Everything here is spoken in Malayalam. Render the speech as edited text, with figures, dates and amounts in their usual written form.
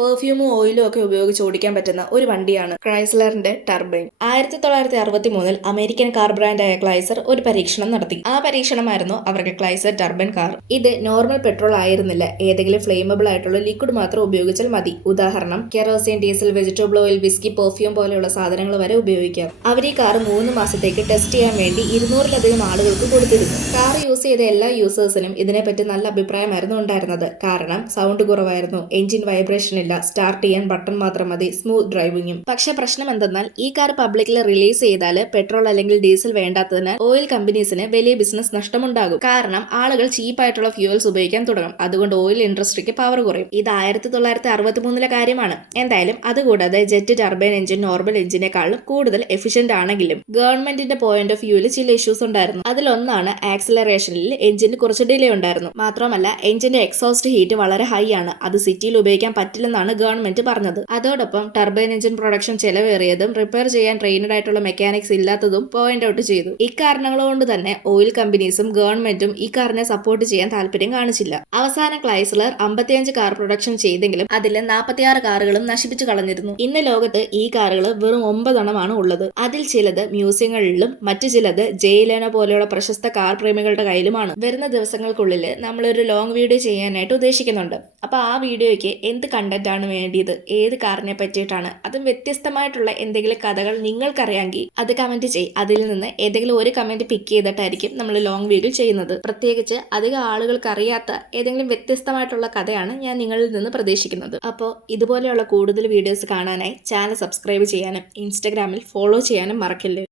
പെർഫ്യൂമും ഓയിലും ഒക്കെ ഉപയോഗിച്ച് ഓടിക്കാൻ പറ്റുന്ന ഒരു വണ്ടിയാണ് ക്രൈസ്ലറിന്റെ ടർബൈൻ. 1963 അമേരിക്കൻ കാർ ബ്രാൻഡായ ക്ലൈസർ ഒരു പരീക്ഷണം നടത്തി. ആ പരീക്ഷണമായിരുന്നു അവർക്ക് ക്ലൈസർ ടർബൈൻ കാർ. ഇത് നോർമൽ പെട്രോൾ ആയിരുന്നില്ല, ഏതെങ്കിലും ഫ്ലെയിമബിൾ ആയിട്ടുള്ള ലിക്വിഡ് മാത്രം ഉപയോഗിച്ചാൽ മതി. ഉദാഹരണം kerosene, diesel, vegetable oil, whisky, perfume പോലെയുള്ള സാധനങ്ങൾ വരെ ഉപയോഗിക്കാം. അവർ ഈ കാർ 3 മാസത്തേക്ക് ടെസ്റ്റ് ചെയ്യാൻ വേണ്ടി 200-ലധികം ആളുകൾക്ക് കൊടുത്തിരുന്നു. കാർ യൂസ് ചെയ്ത എല്ലാ യൂസേഴ്സിനും ഇതിനെപ്പറ്റി നല്ല അഭിപ്രായമായിരുന്നു ഉണ്ടായിരുന്നത്. കാരണം സൗണ്ട് കുറവായിരുന്നു, എഞ്ചിൻ വൈബ്രേഷൻ ഇല്ല, സ്റ്റാർട്ട് ചെയ്യാൻ ബട്ടൺ മാത്രം മതി, സ്മൂത്ത് ഡ്രൈവിംഗും. പക്ഷെ പ്രശ്നം എന്തെന്നാൽ ഈ കാർ പബ്ലിക്കിൽ റിലീസ് ചെയ്താൽ പെട്രോൾ അല്ലെങ്കിൽ ഡീസൽ വേണ്ടാത്തതിനാൽ ഓയിൽ കമ്പനീസിന് വലിയ ബിസിനസ് നഷ്ടമുണ്ടാകും. കാരണം ആളുകൾ ചീപ്പായിട്ടുള്ള ഫ്യൂവൽസ് ഉപയോഗിക്കാൻ തുടങ്ങും. അതുകൊണ്ട് ഓയിൽ ഇൻഡസ്ട്രിക്ക് പവർ കുറയും. ഇത് 1963 കാര്യമാണ്. എന്തായാലും അതുകൂടാതെ ജെറ്റ് ടർബൈൻ എഞ്ചിൻ നോർമൽ എഞ്ചിനേക്കാളും കൂടുതൽ എഫിഷ്യന്റ് ആണെങ്കിലും ഗവൺമെന്റിന്റെ പോയിന്റ് ഓഫ് വ്യൂവിൽ ചില ഇഷ്യൂസ് ഉണ്ടായിരുന്നു. അതിലൊന്നാണ് ആക്സിലറേഷനിൽ എഞ്ചിന് കുറച്ച് ഡിലേ ഉണ്ടായിരുന്നു. മാത്രമല്ല എഞ്ചിന്റെ എക്സോസ്റ്റ് ഹീറ്റ് വളരെ ഹൈ ആണ്. അത് സിറ്റിയിൽ ഉപയോഗിക്കാൻ പറ്റില്ലെന്നാണ് ഗവൺമെന്റ് പറഞ്ഞത്. അതോടൊപ്പം ടർബൈൻ എഞ്ചിൻ പ്രൊഡക്ഷൻ ചെലവേറിയതും റിപ്പയർ ചെയ്യാൻ ട്രെയിനഡ് ആയിട്ടുള്ള മെക്കാനിക്സ് ഇല്ലാത്തതും പോയിന്റ് ഔട്ട് ചെയ്തു. ഇക്കാരണങ്ങൾ കൊണ്ട് തന്നെ ഓയിൽ കമ്പനീസും ഗവൺമെന്റും ഈ കാറിനെ സപ്പോർട്ട് ചെയ്യാൻ താല്പര്യം കാണിച്ചില്ല. അവസാനം ക്ലൈസ്ലർ 55 കാർ പ്രൊഡക്ഷൻ ചെയ്തെങ്കിലും അതിൽ 46 കാറുകളും നശിപ്പിച്ചു കളഞ്ഞിരുന്നു. ഇന്ന് ലോകത്ത് ഈ കാറുകൾ വെറും 9 എണ്ണമാണ് ഉള്ളത്. അതിൽ ചിലത് മ്യൂസിയങ്ങളിലും മറ്റു ചിലത് ജെയിലേനോ പോലെയുള്ള പ്രശസ്ത കാർ പ്രേമികളുടെ കയ്യിലുമാണ്. വരുന്ന ദിവസങ്ങൾക്കുള്ളിൽ നമ്മളൊരു ലോങ് വീഡിയോ ചെയ്യാനായിട്ട് ഉദ്ദേശിക്കുന്നുണ്ട്. അപ്പൊ ആ വീഡിയോയ്ക്ക് എന്ത് കണ്ടന്റ് ആണ് വേണ്ടിയത്, ഏത് കാറിനെ പറ്റിയിട്ടാണ്, അതും വ്യത്യസ്തമായിട്ടുള്ള എന്തെങ്കിലും കഥകൾ നിങ്ങൾക്കറിയാമെങ്കിൽ അത് കമന്റ് ചെയ്യും. അതിൽ നിന്ന് ഏതെങ്കിലും ഒരു കമന്റ് പിക്ക് ചെയ്തിട്ടായിരിക്കും നമ്മൾ ലോങ് വീഡിയോ ചെയ്യുന്നത്. പ്രത്യേകിച്ച് അധികം ആളുകൾക്ക് അറിയാത്ത ഏതെങ്കിലും വ്യത്യസ്തമായിട്ടുള്ള കഥയാണ് ഞാൻ നിങ്ങളിൽ നിന്ന് പ്രതീക്ഷിക്കുന്നത്. അപ്പോൾ ഇതുപോലെയുള്ള കൂടുതൽ വീഡിയോസ് കാണാനായി ചാനൽ സബ്സ്ക്രൈബ് ചെയ്യാനും ഇൻസ്റ്റഗ്രാമിൽ ഫോളോ ചെയ്യാനും മറക്കില്ലേ.